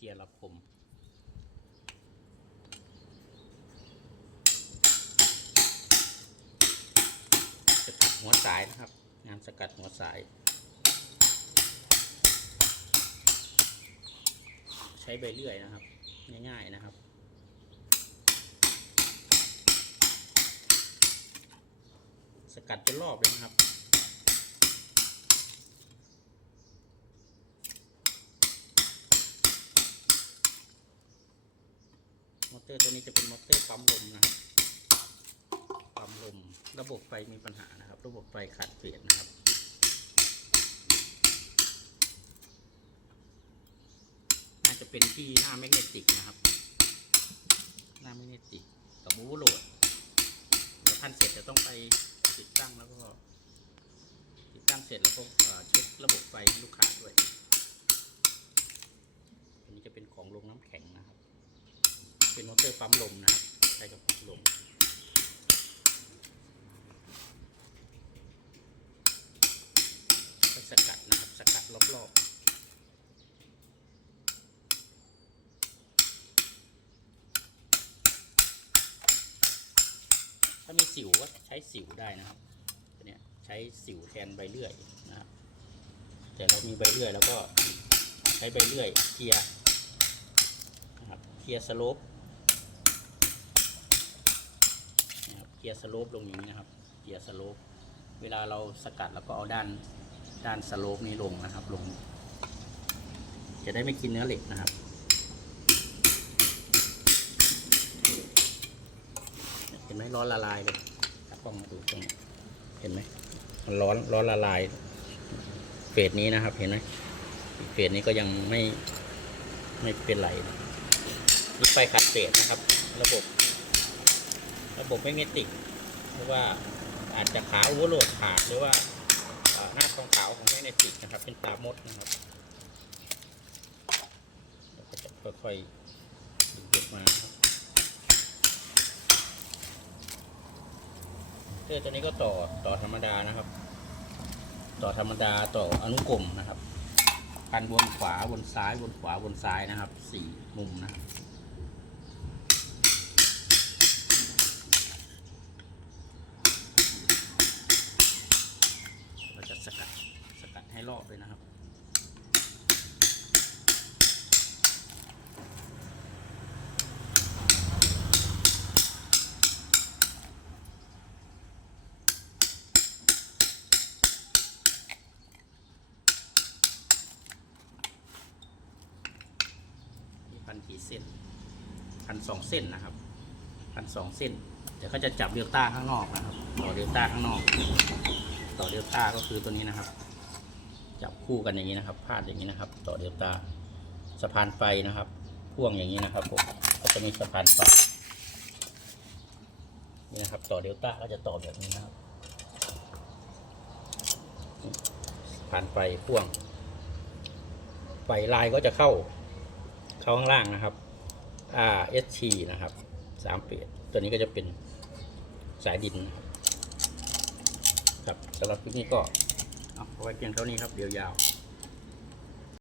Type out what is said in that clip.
กียรับคมสกัดหัวสายนะครับ งานสกัดหัวสาย ใช้ใบเลื่อยนะครับ ง่ายๆนะครับสกัดจนรอบเลยนะครับ เตอร์ตัวนี้จะเป็นมอเตอร์ปั๊มลมนะครับปั๊มลม ระบบไฟมีปัญหานะครับ ระบบไฟขาดเปลี่ยนนะครับน่าจะเป็นที่หน้าแมกเนติกนะครับ หน้าแมกเนติกกับบูโหลดเดี๋ยวท่านเสร็จจะต้องไปติดตั้งแล้วก็ ติดตั้งเสร็จแล้วก็เช็คระบบไฟให้ลูกค้าด้วยอันนี้จะเป็นของลงน้ำแข็งนะครับ เป็นมอเตอร์ปั๊มลมนะครับใช้กับปั๊มลมก็สกัดนะครับสกัดรอบๆถ้ามีสิวก็ใช้สิวได้นะครับตัวเนี้ยใช้สิวแทนใบเลื่อยนะครับ แต่เรามีใบเลื่อยแล้วก็ใช้ใบเลื่อยเคลียร์นะครับเคลียร์สโลป เกียร์สโลปลงอย่างนี้นะครับเคลียร์สโลปเวลาเราสกัดแล้วก็เอาด้านด้านสโลปนี้ลงนะครับ ลง จะได้ไม่กินเนื้อเหล็กนะครับ เห็นไหมร้อนละลายเลยถ้ากล้องมาดูตรงนี้เห็นไหมมันร้อนร้อนละลายเฟสนี้นะครับ เห็นไหมเฟสนี้ก็ยังไม่ไม่เป็นไรนี่ไฟขัดเฟสนะครับ ระบบ ระบบไม่เมติกหรือว่าอาจจะขาหัวโหลดขาดหรือว่าหน้าทองขาวของแมกเนติกนะครับ เป็นตามดนะครับก็จะค่อยๆดึงมาครับเครื่องตัวนี้ก็ต่อต่อธรรมดานะครับ ต่อธรรมดาต่ออนุกรมนะครับพันวนขวาวนซ้ายวนขวาวนซ้ายนะครับสี่มุมนะครับ รอบเลยนะครับมีพันกี่เส้นพันสองเส้นนะครับพันสองเส้นเดี๋ยวเขาจะจับเดลต้าข้างนอกนะครับ ต่อเดลต้าข้างนอก ต่อเดลต้าก็คือตัวนี้นะครับ จับคู่กันอย่างนี้นะครับ พาดอย่างนี้นะครับ ต่อเดลต้าสะพานไฟนะครับ พ่วงอย่างนี้นะครับผมก็จะมีสะพานไฟนี่นะครับ ต่อเดลต้าก็จะต่อแบบนี้นะครับสะพานไฟพ่วง ไฟลายก็จะเข้า เข้าข้างล่างนะครับ RST นะครับสามเปียตัวนี้ก็จะเป็นสายดินนะครับครับสำหรับคลิปนี้ก็ เอาไว้เพียงเท่านี้ครับเดี๋ยวยาว